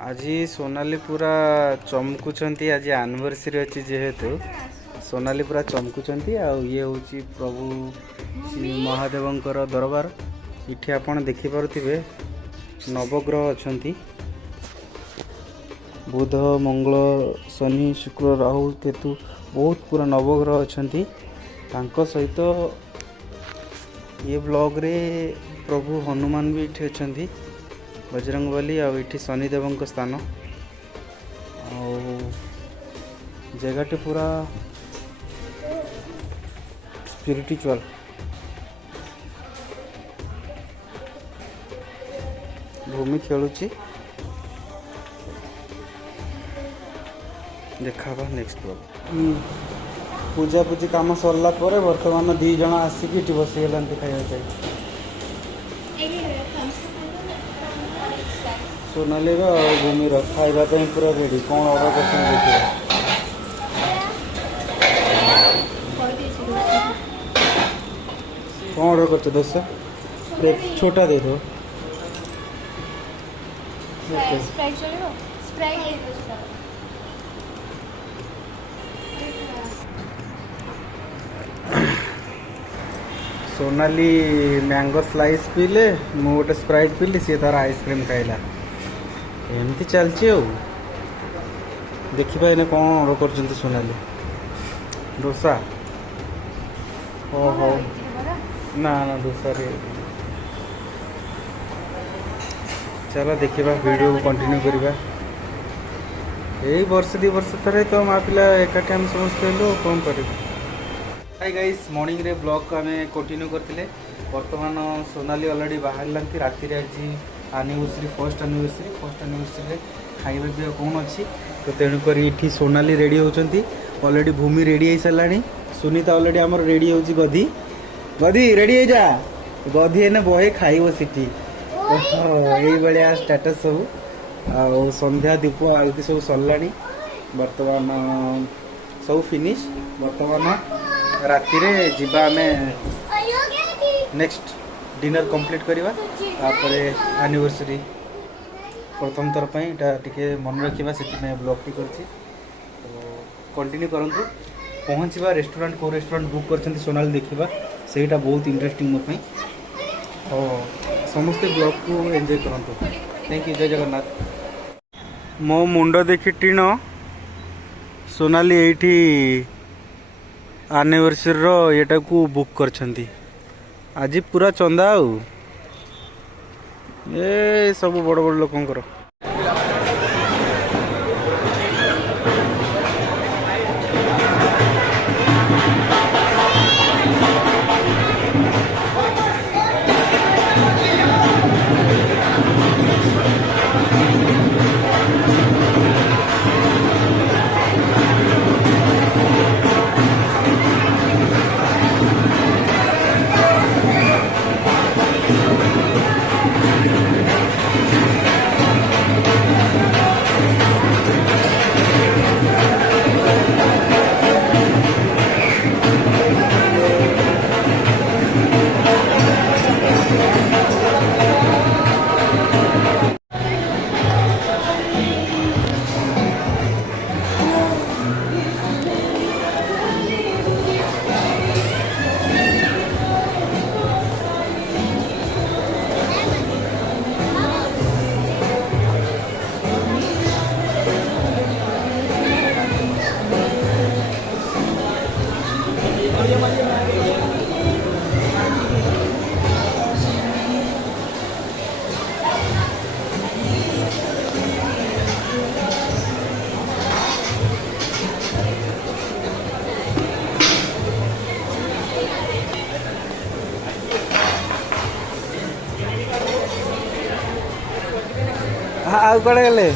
आज सोनाली पूरा चमकुचंती। आज एनिवर्सरी अच्छी जेहेतु सोनाली पूरा चमकुचंती। ये हूँ प्रभु श्री महादेवंकर दरबार। इठी आपण देखि पारुथिबे नवग्रह अछंती। बुध मंगल शनि शुक्र राहु केतु बहुत पूरा नवग्रह अछंती। तांको सहित ये ब्लॉग रे प्रभु हनुमान भी इठी अछंती। बजरंगबली आठी शनिदेव स्थान जगह पूरा स्पिरिचुअल। भूमि खेलुची देखा नेक्स्ट ब्लॉग। पूजा पूजी काम सरला पर वर्तमान 2 जन आसिक बसीगला खाଇବା सोनाली भूमि खाइबा पूरा रेडी। कौन ऑर्डर कर कौन ऑर्डर कर दोस्त छोटा दे दो। सोनाली मैंगो स्लाइस पीले मु गोटे स्प्राइट पीली सी तार आइसक्रीम खाइला। एमती चलती देखिए इन्हें कौन ऑर्डर कर सोनाली डोसा। ओहो ना ना डोसा रे। चलो देखिए वीडियो कंटिन्यू करवा। यही वर्ष 2 वर्ष थे तो माँ पिला एकाठी आम समझते कौन कर। हाय गाइस मॉर्निंग रे ब्लॉग को आम कंटिन्यू करते। वर्तमान सोनाली अलरेडी बाहर लगी। राति आज एनिवर्सरी फर्स्ट एनिवर्सरी खाଇବା पिया कौन अच्छी तो तेणुक ये सोनाली रेडी होती। अलरेडी भूमि रेडी हो सारा। सुनीता अलरेडी आमर रेडी हो गधी गधी रेडी हो जा। गधी एने बहे खाइब सीटी यही भाया स्टेटस सब आ संध्या दीप आरती सब सरला। बर्तमान सब फिनिश। बर्तमान राति रे जीवा आम नेक्स्ट डिनर कंप्लीट करवा। तापर एनिवर्सरी प्रथम थर पर टे मन रखा से ब्लॉग टी कर कंटिन्यू करूँ। पहुँचवा रेस्टोरेंट को रेस्टोरेंट बुक कर सोनाली देखा सेटा बहुत इंटरेस्टिंग मोपाई। समस्ते ब्लॉग को एंजॉय करूँ। Thank you. जय जगन्नाथ। मो मुंड देखी टीण सोनाली एठी एनिवर्सरी रो एटा को बुक करछंती। आज पूरा चंदा ए सब बड़ बड़ लोकंकर। ଆଉ କୁଆଡ଼େ ଗଲେ?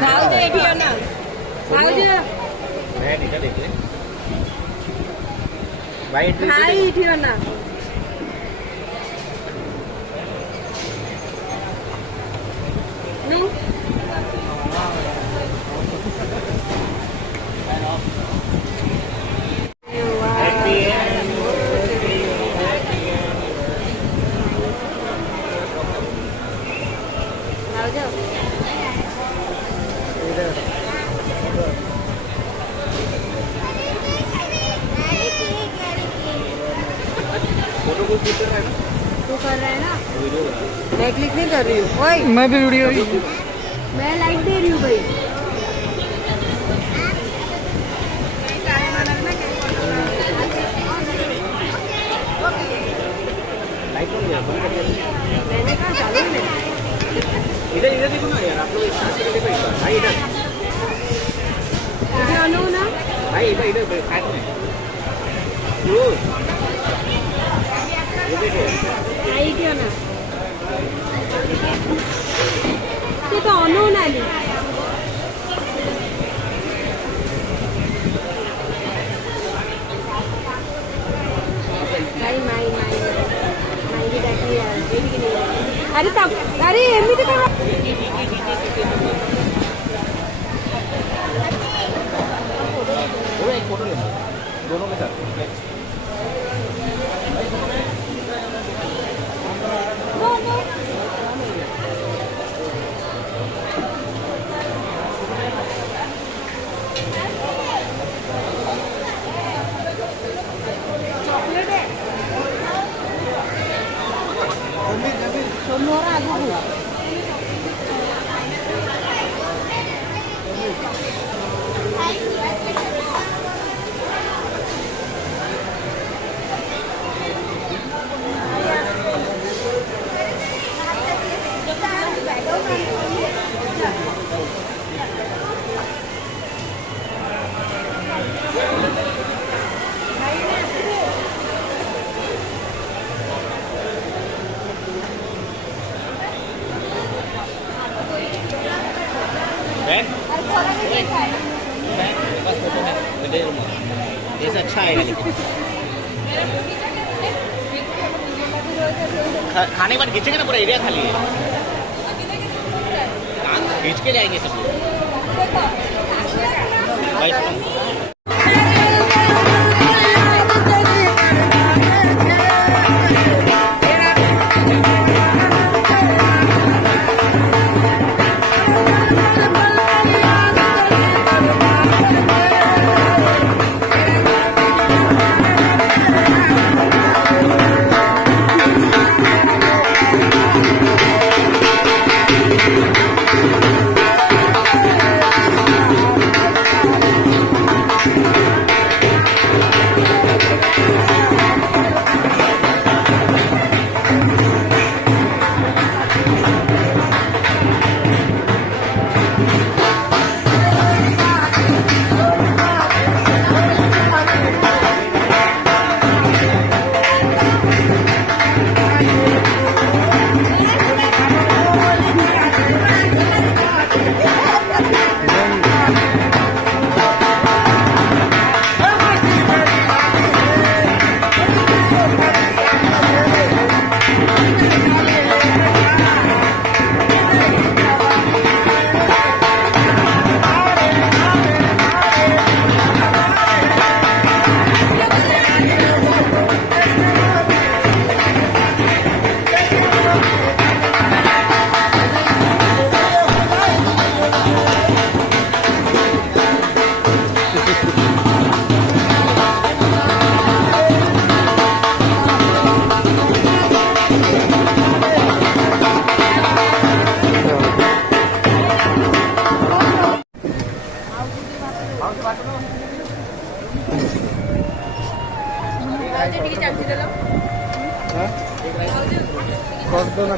भाऊजी एठी हो ना भाऊजी मैं नीचे देख ले। भाई इठियो ना नहीं तू कर रहा है ना मैं क्लिक नहीं कर रही हूँ ओए मैं भी वीडियो मैं लाइक दे रही हूँ भाई मैंने कहा चालू है इधर इधर देखो ना यार, आप लोग स्टार्ट करके देखो एक बार। भाई इधर, मुझे अनु ना भाई इधर इधर साइड में क्लोज, ये देखो आई क्यों ना ते तो अनु ना ली भाई माई माई माई की डाकी यार देखी नहीं अरे तब अरे एमनी तो वो एक फोटो ले दोनों के साथ। सोनोरा आगू बस फोटो है दे दूंगा, ऐसा अच्छा आएगा लेकिन खाने के बाद खींचेंगे ना, पूरा एरिया खाली है, खींच के जाएंगे सब लोग।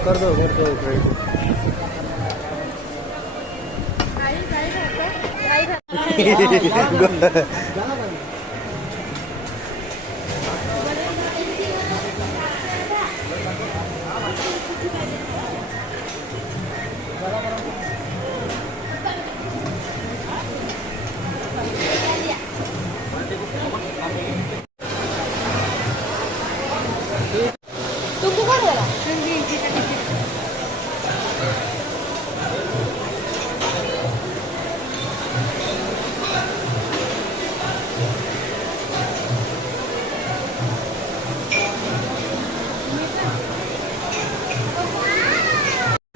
कर दो फिर भी इसी का टिकट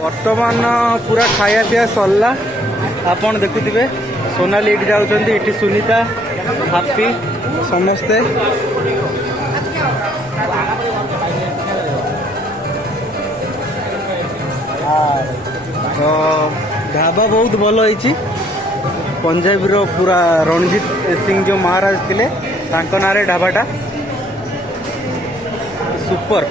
बर्तमान पूरा खाया पिया सरला आपण देखुथिबे सोनाली एठी जाउछन्ती एठी सुनीता हापी समस्ते तो ढाबा बहुत भल होइछि पंजाब रो पूरा रणजीत सिंह जो महाराज थिले तांको नारे ढाबाटा सुपर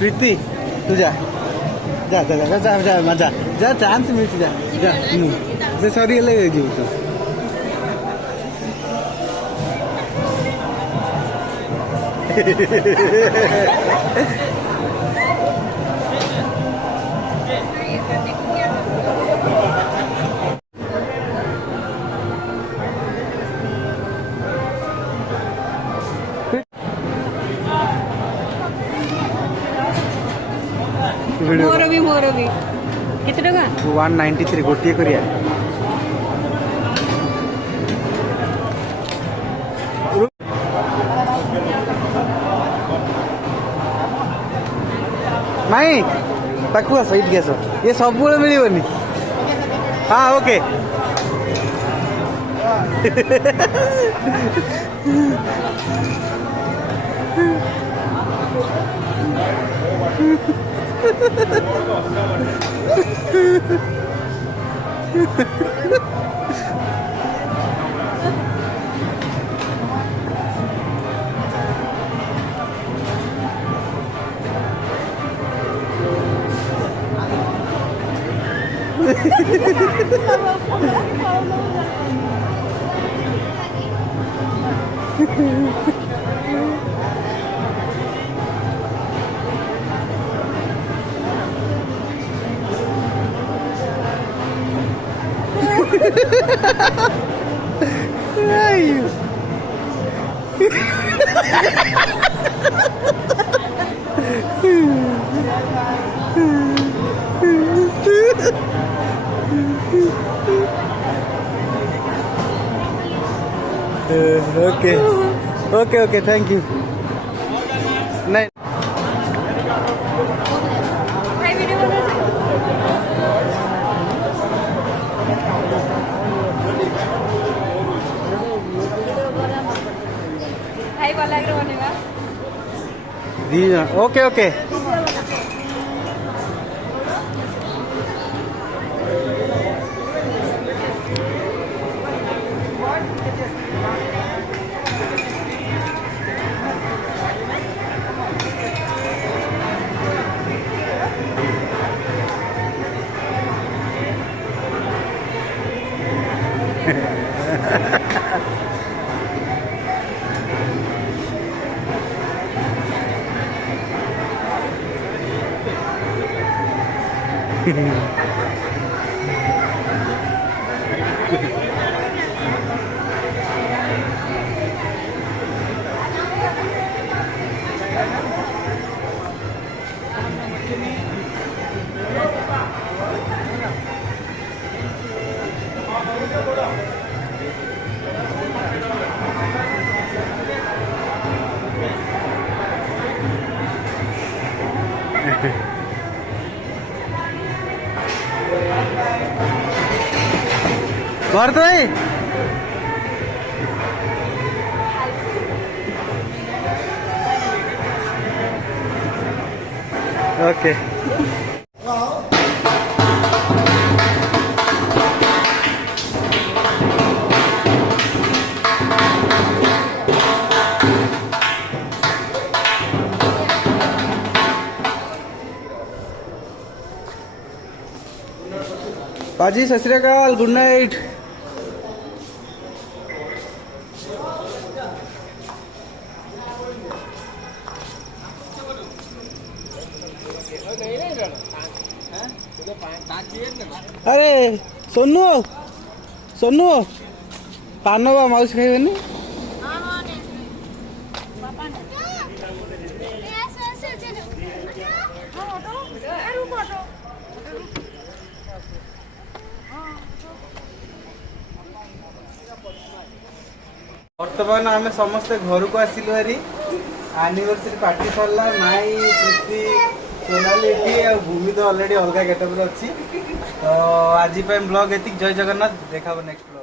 प्रीति तू जा जा जा जा जा जा मजा जा चांस मिल जा जा से सॉरी ले जी तो मोर भी केते टका 193 गोटिए करिया नहीं पाखु आस इट आस ये सब मिलबनी हाँ okay okay okay okay thank you नहीं भाई वीडियो बना भाई वाला के बनेगा जी ओके ओके घर तो है ओके पाजी सत श्री अकाल गुड नाइट अरे सोनू सोनू पान बा माउस खाइबनी बर्तमान आम समस्ते घर को आसिलु हारी एनिवर्सरी पार्टी सरला नाई प्रीति सोनाली आ भूमि तो ऑलरेडी अलग गेटअप अच्छी तो आज ब्लॉग एतिक जय जगन्नाथ देखा नेक्स्ट ब्लॉग।